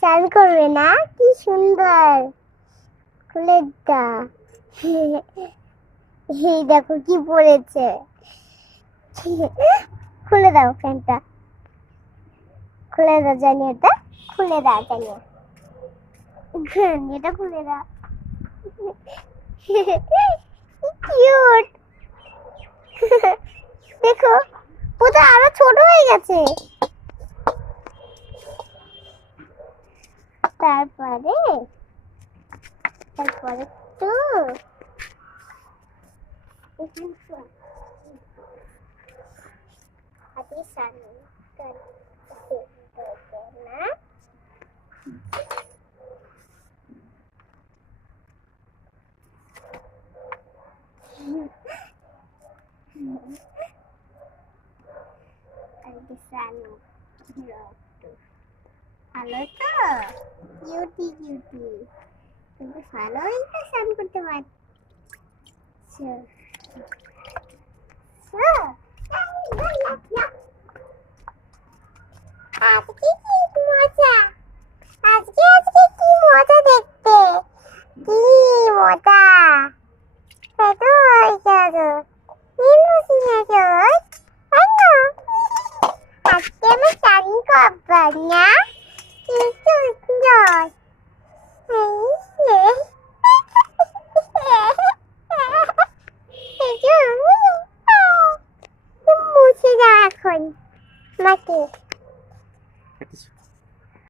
চান করবে না? কি সুন্দর। খুলে দাও। এই দেখো কি পড়েছে। খুলে দাও ফ্যানটা। খুলে দাও জানি এটা। খুলে দাও জানি। এটা খুলে দাও। কিউট। দেখো ওটা আরো ছোট হয়ে গেছে। তারপরে তারপরে তো হাতি সামনে না। ভালো তো কিউটি কিউটি কিন্তু ভালোই তো স্নান করতে পারছো। আজকে কি মজা। আজকে কি মজা দেখ